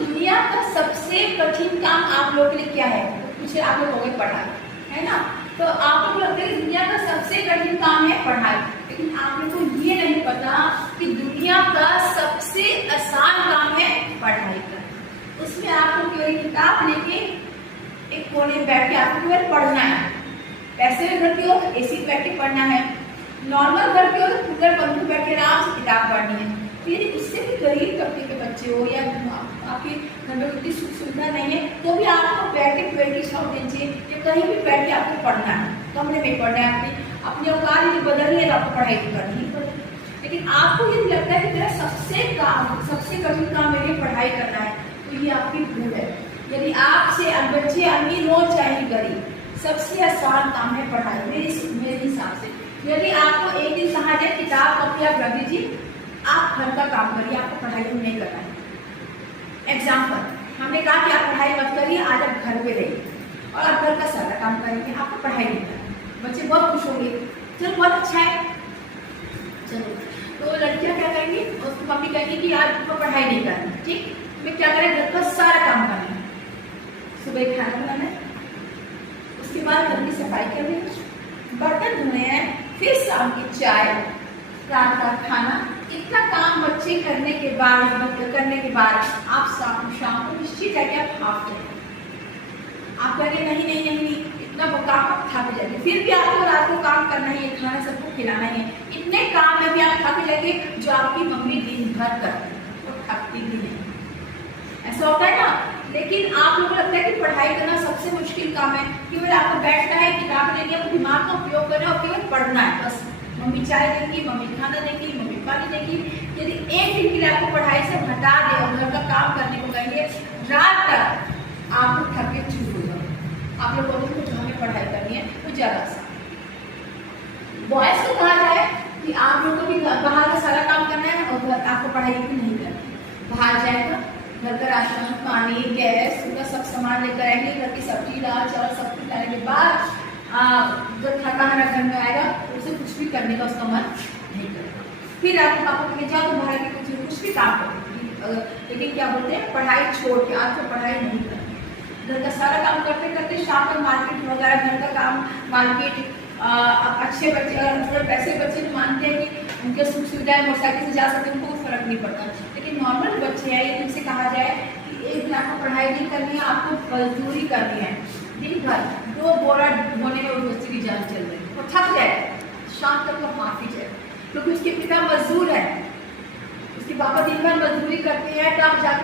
दुनिया का सबसे कठिन काम आप लोगों के लिए क्या है? पीछे आप लोग हो गए पढ़ाई, है ना? तो आप लोग लगता है कि दुनिया का सबसे कठिन काम है पढ़ाई, लेकिन आप लोग को ये नहीं पता कि दुनिया का सबसे आसान काम है पढ़ाई का। उसमें आपको केवल किताब लेके एक कोने में बैठ के आपको केवल पढ़ना है। पैसे में घर पे हो तो एसी बैठ के पढ़ना है, नॉर्मल घर पे हो तो कूलर पंखे में बैठ के आराम से किताब पढ़नी है। फिर इससे भी गरीब तबके के बच्चे हो या आपके घर में उतनी सुख सुविधा नहीं है तो भी आपको बैठ के 20,000 चाहिए या कहीं भी बैठ के आपको पढ़ना है, कमरे में पढ़ना है। अपनी औकात यदि बदलनी है तो आपको पढ़ाई करनी ही पड़ेगी। लेकिन आपको यदि लगता है कि मेरा सबसे कठिन काम मेरे पढ़ाई करना है तो ये आपकी भूल है। यदि आपसे बच्चे अमीर हो चाहे गरीब, सबसे आसान काम है पढ़ाई मेरे हिसाब से। यदि आपको एक दिन कहा जाए किताब कॉपी आप रख दीजिए, आप घर का काम करिए, आपको पढ़ाई नहीं करना है। एग्जाम्पल, हमने कहा कि आप पढ़ाई मत करिए, आज आप घर पे रहिए और आप घर का सारा काम करेंगे, आपको पढ़ाई नहीं करना। बच्चे बहुत खुश होंगे, चलो बहुत अच्छा है। चलो तो लड़कियां क्या करेंगी, उसकी मम्मी कहेंगी कि आज आपको पढ़ाई नहीं करनी, ठीक, मैं क्या करें, घर का सारा काम करना है, सुबह खाना बनाना है, उसके बाद घर की सफाई करनी है, बर्तन धोने हैं, फिर शाम की चाय, रात का खाना। इतना काम बच्चे करने के बाद आप शाम को निश्चित है कि आप हाफ करें। आप कहेंगे नहीं इतना काम आप थक जाएंगे, फिर भी आपको रात को काम करना है, खाना सबको खिलाना है, इतने काम में भी आप थक जाएंगे जो आपकी मम्मी दिन भर करती है, वो थकती भी नहीं। ऐसा होता है ना। लेकिन आप लोगों को लगता है कि पढ़ाई करना सबसे मुश्किल काम है, केवल आपको बैठना है, किताब लेनी है, दिमाग का उपयोग करना है और केवल पढ़ना है बस। मम्मी चाय देगी, मम्मी खाना देगी, मम्मी पानी देगी। यदि एक दिन के लिए आपको पढ़ाई से हटा दे और घर का काम करने को कहेंगे, रात तक आपको थके चूर हो जाओगे। आप लोग बोलते हैं हमें पढ़ाई करनी है तो ज्यादा आसान। बॉयज को कहा जाए कि आप लोगों को भी बाहर का सारा काम करना है और घर आपको पढ़ाई भी नहीं करनी है। बाहर जाएगा, घर का राशन, पानी, गैस, उनका सब सामान लेकर आएंगे, घर की सब्जी, दाल, चावल सब कुछ लाने के बाद जब थका हारा घर में आएगा तो उसे कुछ भी करने का उसका मन नहीं करेगा। फिर आपके पापा कहेंगे जाओ तो बाहर के कुछ भी काम करो, लेकिन क्या बोलते हैं, पढ़ाई छोड़ के आज तो पढ़ाई नहीं करनी। घर का सारा काम करते करते शाम को मार्केट वगैरह, घर का काम, मार्केट। अच्छे बच्चे अगर पैसे बच्चे तो मानते हैं कि उनके सुख सुविधाएं मोटरसाइकिल से जा सकते हैं, उनको कोई फर्क नहीं पड़ता। लेकिन नॉर्मल बच्चे हैं, यदि उनसे कहा जाए कि एक दिन आपको पढ़ाई नहीं करनी है, आपको मजदूरी करनी है, दिन भर 2 बोरा ढोने में उस बच्चे की जान चल रही है, वो थक जाए, शाम तक वो हाफ ही जाए, क्योंकि उसके पिता मजदूर है, उसके पापा दिन भर मजदूरी करते हैं, तब जाकर